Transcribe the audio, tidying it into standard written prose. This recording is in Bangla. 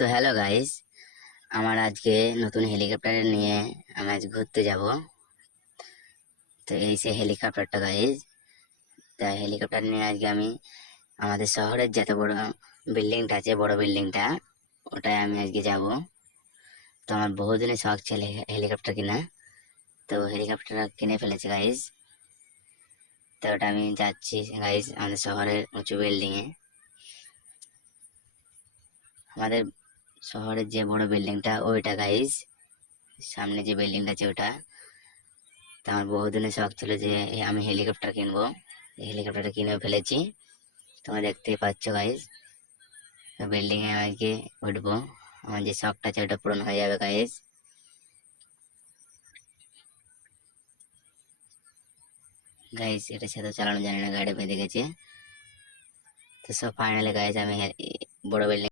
তো হ্যালো গাইস, আমার আজকে নতুন হেলিকপ্টার নিয়ে আমি আজ ঘুরতে যাব। তো এই সে হেলিকপ্টারটা গাইস। তা হেলিকপ্টার নিয়ে আজকে আমি আমাদের শহরের যত বড় বিল্ডিংটা আছে, বড় বিল্ডিংটা, ওটায় আমি আজকে যাব। তো আমার বহুদিনের শখ ছিল হেলিকপ্টার কিনা, তো হেলিকপ্টার কিনে ফেলেছে গাইস। তো ওটা আমি যাচ্ছি গাইস আমাদের শহরের উঁচু বিল্ডিং এ। আমাদের শহরের যে বড় বিল্ডিংটা ওইটা গাইস, সামনে যে বিল্ডিংটা আছে ওটা। তো আমার বহুদিনের শখ ছিল যে আমি হেলিকপ্টার কিনবো। হেলিকপ্টারটা কিনে ফেলেছি, তোমরা দেখতেই পাচ্ছ গাইস। বিল্ডিং এ আজকে উঠবো, আমার যে শখটা আছে ওটা পূরণ হয়ে যাবে গাইস। গাইস এটা সাথে চালানো জানি না, গাড়ি বেঁধে গেছে। তো সব ফাইনালি গাইস আমি বড় বিল্ডিং